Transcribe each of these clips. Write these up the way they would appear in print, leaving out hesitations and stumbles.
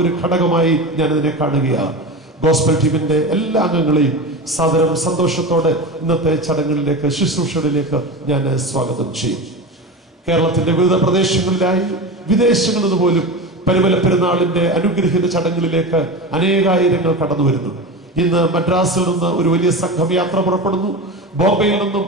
ഒരു ഘടകമായി ഞാൻ ഇതിനെ കാണുകയാണ്. ഗോസ്പൽ ടീമിന്റെ എല്ലാ അംഗങ്ങളെയും സാദരം സന്തോഷത്തോടെ ഇന്നത്തെ ചടങ്ങുകളിലേക്ക്, ശുശ്രൂഷകളിലേക്ക് ഞാൻ സ്വാഗതം ചെയ്യും. കേരളത്തിന്റെ വിവിധ പ്രദേശങ്ങളിലായി വിദേശങ്ങളിൽ നിന്ന് പോലും പരിമല പെരുന്നാളിന്റെ അനുഗ്രഹിത ചടങ്ങുകളിലേക്ക് അനേകായിരങ്ങൾ കടന്നു വരുന്നു. ഇന്ന് മദ്രാസിൽ നിന്ന് ഒരു വലിയ സംഘം യാത്ര പുറപ്പെടുന്നു. ബോംബെയിൽ നിന്നും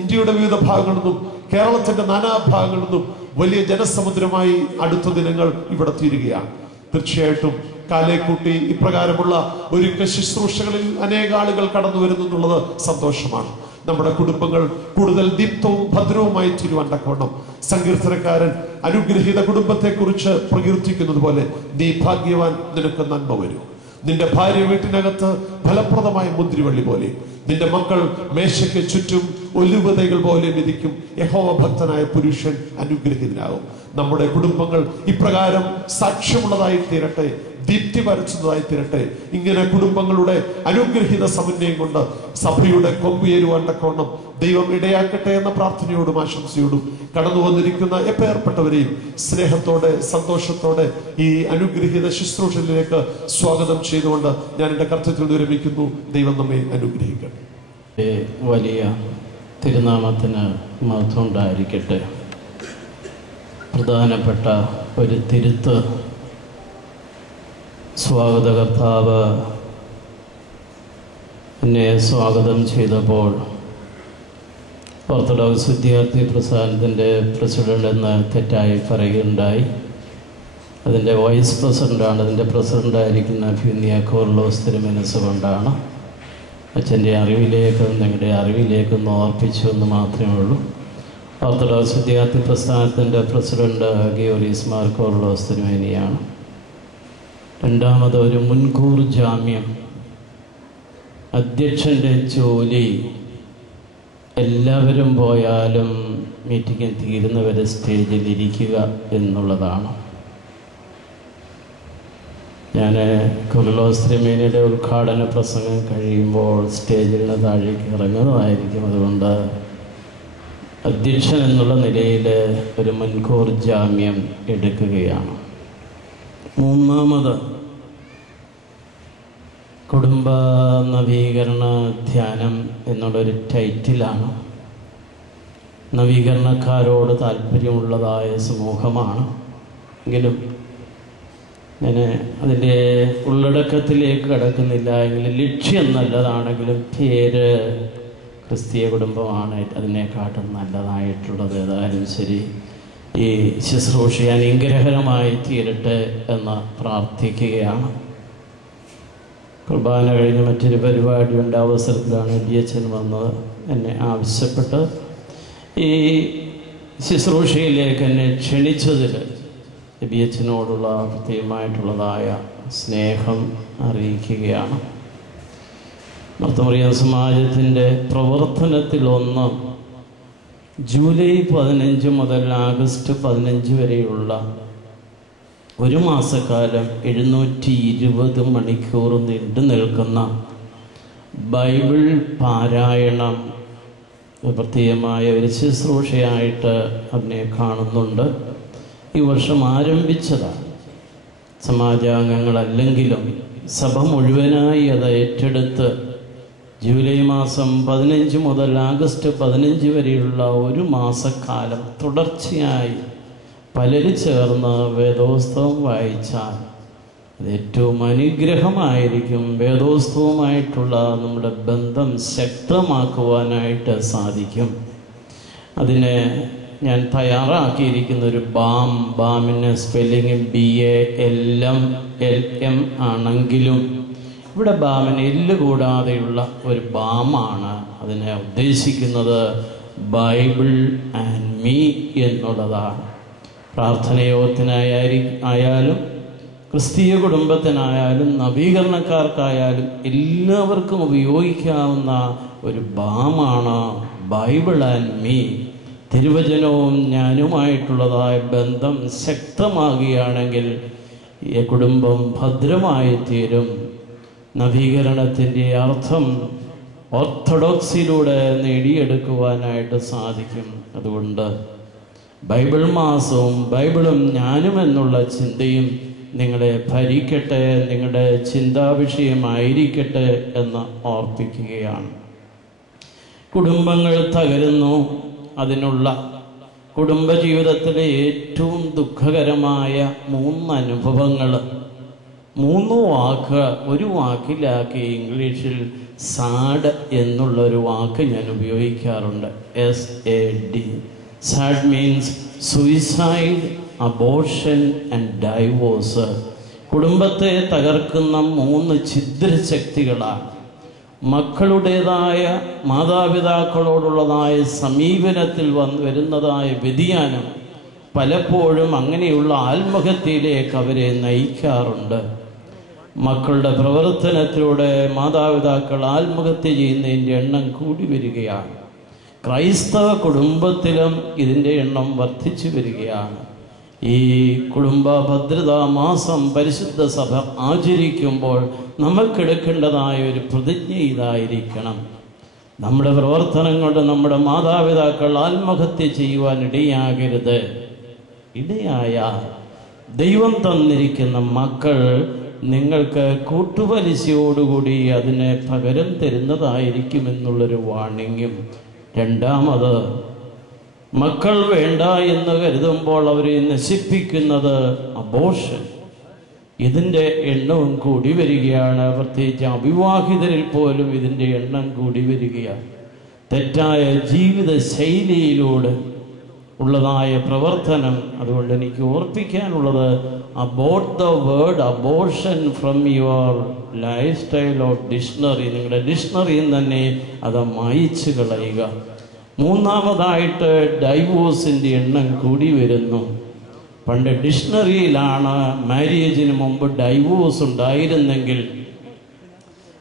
ഇന്ത്യയുടെ വിവിധ ഭാഗങ്ങളിൽ നിന്നും കേരളത്തിന്റെ നാനാഭാഗങ്ങളിൽ നിന്നും വലിയ ജനസമുദ്രമായി അടുത്ത ദിനങ്ങൾ ഇവിടെ തീരുകയാണ്. തീർച്ചയായിട്ടും കാലേക്കൂട്ടി ഇപ്രകാരമുള്ള ഒരു ശുശ്രൂഷകളിൽ അനേക ആളുകൾ കടന്നു വരുന്നു എന്നുള്ളത് സന്തോഷമാണ്. നമ്മുടെ കുടുംബങ്ങൾ കൂടുതൽ ദീപ്തവും ഭദ്രവുമായി തീരുവാൻ തക്കവണ്ണം സങ്കീർത്തനക്കാരൻ അനുഗ്രഹീത കുടുംബത്തെ കുറിച്ച് പ്രകീർത്തിക്കുന്നത് പോലെ, നീ ഭാഗ്യവാൻ, നിനക്ക് നന്മ വരും. നിന്റെ ഭാര്യ വീട്ടിനകത്ത് ഫലപ്രദമായ മുന്തിരിവള്ളി പോലെ, നിന്റെ മക്കൾ മേശയ്ക്ക് ചുറ്റും ഒലിവതൈകൾ പോലെ വിധിക്കും. യഹോവ ഭക്തനായ പുരുഷൻ അനുഗ്രഹീതനാകും. നമ്മുടെ കുടുംബങ്ങൾ ഇപ്രകാരം സാക്ഷ്യമുള്ളതായി തീരട്ടെ, ദീപ്തി പരച്ചുന്നതായി തീരട്ടെ. ഇങ്ങനെ കുടുംബങ്ങളുടെ അനുഗ്രഹീത സമന്വയം കൊണ്ട് സഭയുടെ കൊമ്പുയരുവാൻ തക്കവണ്ണം ദൈവം ഇടയാക്കട്ടെ എന്ന പ്രാർത്ഥനയോടും ആശംസയോടും കടന്നു വന്നിരിക്കുന്ന എപ്പേർപ്പെട്ടവരെയും സ്നേഹത്തോടെ സന്തോഷത്തോടെ ഈ അനുഗ്രഹീത ശുശ്രൂഷയിലേക്ക് സ്വാഗതം ചെയ്തുകൊണ്ട് ഞാൻ എൻ്റെ കർത്തവ്യത്തിൽ വിരമിക്കുന്നു. ദൈവം നമ്മെ അനുഗ്രഹിക്കട്ടെ. വലിയ തിരുനാമത്തിന് മഹത്വം ഉണ്ടായിരിക്കട്ടെ. പ്രധാനപ്പെട്ട ഒരു തിരുത്ത് സ്വാഗത കർത്താവ് എന്നെ സ്വാഗതം ചെയ്തപ്പോൾ ഓർത്തഡോക്സ് വിദ്യാർത്ഥി പ്രസ്ഥാനത്തിൻ്റെ പ്രസിഡന്റ് എന്ന് തെറ്റായി പറയുകയുണ്ടായി. അതിൻ്റെ വൈസ് പ്രസിഡൻ്റാണ്. അതിൻ്റെ പ്രസിഡൻ്റായിരിക്കുന്ന ഫിന്നിയ കോർലോസ് തിരുമനസ് കൊണ്ടാണ്. അച്ഛൻ്റെ അറിവിലേക്കും നിങ്ങളുടെ അറിവിലേക്കും ഓർപ്പിച്ചു എന്ന് മാത്രമേ ഉള്ളൂ. ഓർത്തഡോക്സ് വിദ്യാർത്ഥി പ്രസ്ഥാനത്തിൻ്റെ പ്രസിഡന്റ് ഗിയോറീസ് മാർ കോർലോസ് തിരുമേനിയാണ്. രണ്ടാമത് ഒരു മുൻകൂർ ജാമ്യം. അധ്യക്ഷൻ്റെ ജോലി എല്ലാവരും പോയാലും മീറ്റിംഗ് തീരുന്നവരെ സ്റ്റേജിൽ ഇരിക്കുക എന്നുള്ളതാണ്. ഞാൻ കോർലോസ് തിരുമേനിയുടെ ഉദ്ഘാടന പ്രസംഗം കഴിയുമ്പോൾ സ്റ്റേജിൽ നിന്ന് താഴേക്ക് ഇറങ്ങുന്നതായിരിക്കും. അതുകൊണ്ട് അധ്യക്ഷൻ എന്നുള്ള നിലയിൽ ഒരു മുൻകൂർ ജാമ്യം എടുക്കുകയാണ്. മൂന്നാമത് കുടുംബ നവീകരണ ധ്യാനം എന്നുള്ളൊരു ടൈറ്റിലാണ്. നവീകരണക്കാരോട് താല്പര്യമുള്ളതായ സമൂഹമാണ്. എങ്കിലും ഞാൻ അതിൻ്റെ ഉള്ളടക്കത്തിലേക്ക് കടക്കുന്നില്ല. എങ്കിലും ലക്ഷ്യം നല്ലതാണെങ്കിലും പേര് ക്രിസ്തീയ കുടുംബമാണ് അതിനെക്കാട്ടും നല്ലതായിട്ടുള്ളത്. ഏതായാലും ശരി, ഈ ശുശ്രൂഷ അനുഗ്രഹകരമായി തീരട്ടെ എന്ന് പ്രാർത്ഥിക്കുകയാണ്. കുർബാന കഴിഞ്ഞ് മറ്റൊരു പരിപാടിയുടെ അവസരത്തിലാണ് DHN വന്നത്. എന്നെ ആവശ്യപ്പെട്ട് ഈ ശുശ്രൂഷയിലേക്ക് എന്നെ ക്ഷണിച്ചതിൽ DHNോടുള്ള പ്രത്യേകമായിട്ടുള്ളതായ സ്നേഹം അറിയിക്കുകയാണ്. മർത്തമറിയ സമാജത്തിൻ്റെ പ്രവർത്തനത്തിലൊന്ന് ജൂലൈ 15 മുതൽ ആഗസ്റ്റ് 15 വരെയുള്ള ഒരു മാസക്കാലം 720 മണിക്കൂർ നീണ്ടു നിൽക്കുന്ന ബൈബിൾ പാരായണം പ്രത്യേകമായ ഒരു ശുശ്രൂഷയായിട്ട് അതിനെ കാണുന്നുണ്ട്. ഈ വർഷം ആരംഭിച്ചതാണ്. സമാജാംഗങ്ങളല്ലെങ്കിലും സഭ മുഴുവനായി അത് ഏറ്റെടുത്ത് ജൂലൈ മാസം 15 മുതൽ ആഗസ്റ്റ് 15 വരെയുള്ള ഒരു മാസക്കാലം തുടർച്ചയായി പലരും ചേർന്ന് വേദോസ്തവം വായിച്ചാൽ അത് ഏറ്റവും അനുഗ്രഹമായിരിക്കും. വേദോസ്തവമായിട്ടുള്ള നമ്മുടെ ബന്ധം ശക്തമാക്കുവാനായിട്ട് സാധിക്കും. അതിന് ഞാൻ തയ്യാറാക്കിയിരിക്കുന്ന ഒരു ബാമിൻ്റെ സ്പെല്ലിങ് BALM ആണെങ്കിലും ഇവിടെ ബാമിന് എല്ല് കൂടാതെയുള്ള ഒരു ബാമാണ്. അതിനെ ഉദ്ദേശിക്കുന്നത് ബൈബിൾ ആൻഡ് മീ എന്നുള്ളതാണ്. പ്രാർത്ഥനയോഗത്തിനായാലും ക്രിസ്തീയ കുടുംബത്തിനായാലും നവീകരണക്കാർക്കായാലും എല്ലാവർക്കും ഉപയോഗിക്കാവുന്ന ഒരു ബാമാണ് ബൈബിൾ ആൻഡ് മീ. തിരുവചനവും ഞാനുമായിട്ടുള്ളതായ ബന്ധം ശക്തമാകുകയാണെങ്കിൽ ഈ കുടുംബം ഭദ്രമായി തീരും. നവീകരണത്തിൻ്റെ അർത്ഥം ഓർത്തഡോക്സിലൂടെ നേടിയെടുക്കുവാനായിട്ട് സാധിക്കും. അതുകൊണ്ട് ബൈബിൾ മാസവും ബൈബിളും ഞാനും എന്നുള്ള ചിന്തയും നിങ്ങളെ ഭരിക്കട്ടെ, നിങ്ങളുടെ ചിന്താവിഷയമായിരിക്കട്ടെ എന്ന് ഓർപ്പിക്കുകയാണ്. കുടുംബങ്ങൾ തകരുന്നു. അതിനുള്ള കുടുംബജീവിതത്തിലെ ഏറ്റവും ദുഃഖകരമായ 3 അനുഭവങ്ങൾ, 3 വാക്ക് ഒരു വാക്കിലാക്കി ഇംഗ്ലീഷിൽ സാഡ് എന്നുള്ളൊരു വാക്ക് ഞാൻ ഉപയോഗിക്കാറുണ്ട്. SAD. Sad means suicide, abortion and divorce. കുടുംബത്തെ തകർക്കുന്ന 3 ഛിദ്രശക്തികളാണ്. മക്കളുടേതായ മാതാപിതാക്കളോടുള്ളതായ സമീപനത്തിൽ വരുന്നതായ വ്യതിയാനം പലപ്പോഴും അങ്ങനെയുള്ള ആത്മഹത്യയിലേക്ക് അവരെ നയിക്കാറുണ്ട്. മക്കളുടെ പ്രവർത്തനത്തിലൂടെ മാതാപിതാക്കൾ ആത്മഹത്യ ചെയ്യുന്നതിൻ്റെ എണ്ണം കൂടി വരികയാണ്. ക്രൈസ്തവ കുടുംബത്തിലും ഇതിൻ്റെ എണ്ണം വർദ്ധിച്ചു വരികയാണ്. ഈ കുടുംബ ഭദ്രതാ മാസം പരിശുദ്ധ സഭ ആചരിക്കുമ്പോൾ നമുക്കെടുക്കേണ്ടതായ ഒരു പ്രതിജ്ഞ ഇതായിരിക്കണം: നമ്മുടെ പ്രവർത്തനം കൊണ്ട് നമ്മുടെ മാതാപിതാക്കൾ ആത്മഹത്യ ചെയ്യുവാൻ ഇടയാകരുത്. ഇടയായാൽ ദൈവം തന്നിരിക്കുന്ന മക്കൾ നിങ്ങൾക്ക് കൂട്ടുപലിശയോടുകൂടി അതിനെ പകരം തരുന്നതായിരിക്കുമെന്നുള്ളൊരു വാണിംഗും. രണ്ടാമത്, മക്കൾ വേണ്ട എന്ന് കരുതുമ്പോൾ അവരെ നശിപ്പിക്കുന്നത് അബോർഷൻ. ഇതിൻ്റെ എണ്ണവും കൂടി വരികയാണ്. പ്രത്യേകിച്ച് അവിവാഹിതരിൽ പോലും ഇതിൻ്റെ എണ്ണം കൂടി വരികയാണ്. തെറ്റായ ജീവിത ശൈലിയിലൂടെ ഉള്ളതായ പ്രവർത്തനം. അതുകൊണ്ട് എനിക്ക് ഓർപ്പിക്കാനുള്ളത്, about the word abortion from your life style of dictionary. നിങ്ങളുടെ ഡിക്ഷണറിയിൽ തന്നെ അത് മായിച്ചു കളയുക. മൂന്നാമതായിട്ട്, ഡൈവോഴ്സിൻ്റെ എണ്ണം കൂടി വരുന്നു. പണ്ട് ഡിക്ഷണറിയിലാണ് മാര്യേജിന് മുമ്പ് ഡൈവോഴ്സ് ഉണ്ടായിരുന്നെങ്കിൽ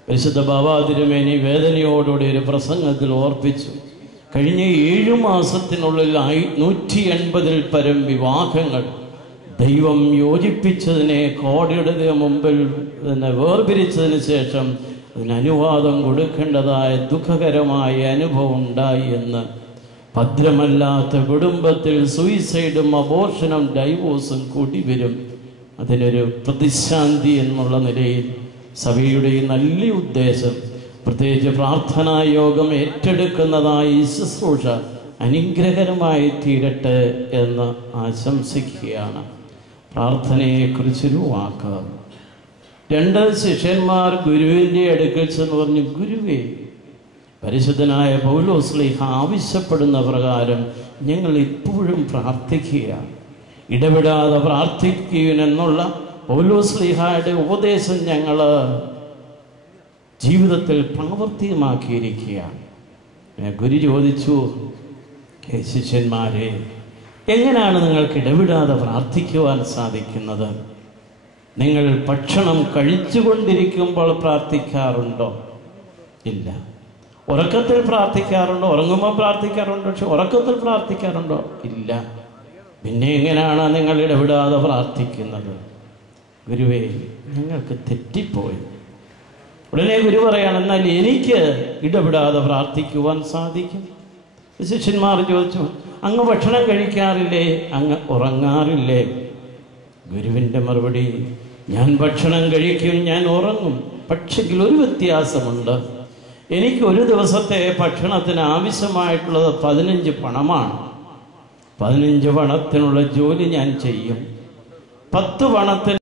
പരിശുദ്ധ ബാബാ തിരുമേനി വേദനയോടുകൂടി ഒരു പ്രസംഗത്തിൽ ഓർപ്പിച്ചു, കഴിഞ്ഞ 7 മാസത്തിനുള്ളിൽ 180-ൽ പരം വിവാഹങ്ങൾ ദൈവം യോജിപ്പിച്ചതിനെ കോടതിയുടെ മുമ്പിൽ വേർപിരിച്ചതിന് ശേഷം അതിന് അനുവാദം കൊടുക്കേണ്ടതായ ദുഃഖകരമായ അനുഭവം ഉണ്ടായി എന്ന്. ഭദ്രമല്ലാത്ത കുടുംബത്തിൽ സൂയിസൈഡും അബോർഷനും ഡൈവോഴ്സും കൂടി വരും. അതിനൊരു പ്രതിശാന്തി എന്നുള്ള നിലയിൽ സഭയുടെ നല്ല ഉദ്ദേശം, പ്രത്യേകിച്ച് പ്രാർത്ഥനാ യോഗം ഏറ്റെടുക്കുന്നതായ ഈ ശുശ്രൂഷ അനുഗ്രഹകരമായി തീരട്ടെ എന്ന് ആശംസിക്കുകയാണ്. പ്രാർത്ഥനയെക്കുറിച്ചൊരു വാക്ക്. 2 ശിഷ്യന്മാർ ഗുരുവിൻ്റെ അടുക്കൽ ചെന്ന് പറഞ്ഞു, ഗുരുവേ, പരിശുദ്ധനായ പൗലോസ്ലീഹ ആവശ്യപ്പെടുന്ന പ്രകാരം ഞങ്ങൾ ഇപ്പോഴും പ്രാർത്ഥിക്കുകയാണ്. ഇടപെടാതെ പ്രാർത്ഥിക്കുവാനെന്നുള്ള പൗലോസ്ലീഹയുടെ ഉപദേശം ഞങ്ങൾ ജീവിതത്തിൽ പ്രാവർത്തികമാക്കിയിരിക്കുകയാണ്. ഗുരു ചോദിച്ചു, ശിഷ്യന്മാരെ, എങ്ങനെയാണ് നിങ്ങൾക്ക് ഇടപെടാതെ പ്രാർത്ഥിക്കുവാൻ സാധിക്കുന്നത്? നിങ്ങൾ ഭക്ഷണം കഴിച്ചുകൊണ്ടിരിക്കുമ്പോൾ പ്രാർത്ഥിക്കാറുണ്ടോ? ഇല്ല. ഉറക്കത്തിൽ പ്രാർത്ഥിക്കാറുണ്ടോ? ഉറങ്ങുമ്പോൾ പ്രാർത്ഥിക്കാറുണ്ടോ? പക്ഷെ ഉറക്കത്തിൽ പ്രാർത്ഥിക്കാറുണ്ടോ? ഇല്ല. പിന്നെ എങ്ങനെയാണ് നിങ്ങൾ ഇടപെടാതെ പ്രാർത്ഥിക്കുന്നത്? ഗുരുവേ, നിങ്ങൾക്ക് തെറ്റിപ്പോയി. ഉടനെ ഗുരു പറയാണ്, എന്നാൽ എനിക്ക് ഇടപെടാതെ പ്രാർത്ഥിക്കുവാൻ സാധിക്കും. ശിഷ്യന്മാർ ചോദിച്ചു, അങ്ങ് ഭക്ഷണം കഴിക്കാറില്ലേ? അങ്ങ് ഉറങ്ങാറില്ലേ? ഗുരുവിൻ്റെ മറുപടി, ഞാൻ ഭക്ഷണം കഴിക്കും, ഞാൻ ഉറങ്ങും. പക്ഷെങ്കിൽ ഒരു വ്യത്യാസമുണ്ട്. എനിക്ക് ഒരു ദിവസത്തെ ഭക്ഷണത്തിന് ആവശ്യമായിട്ടുള്ളത് 15 പണമാണ്. 15 പണത്തിനുള്ള ജോലി ഞാൻ ചെയ്യും. 10 പണത്തിന്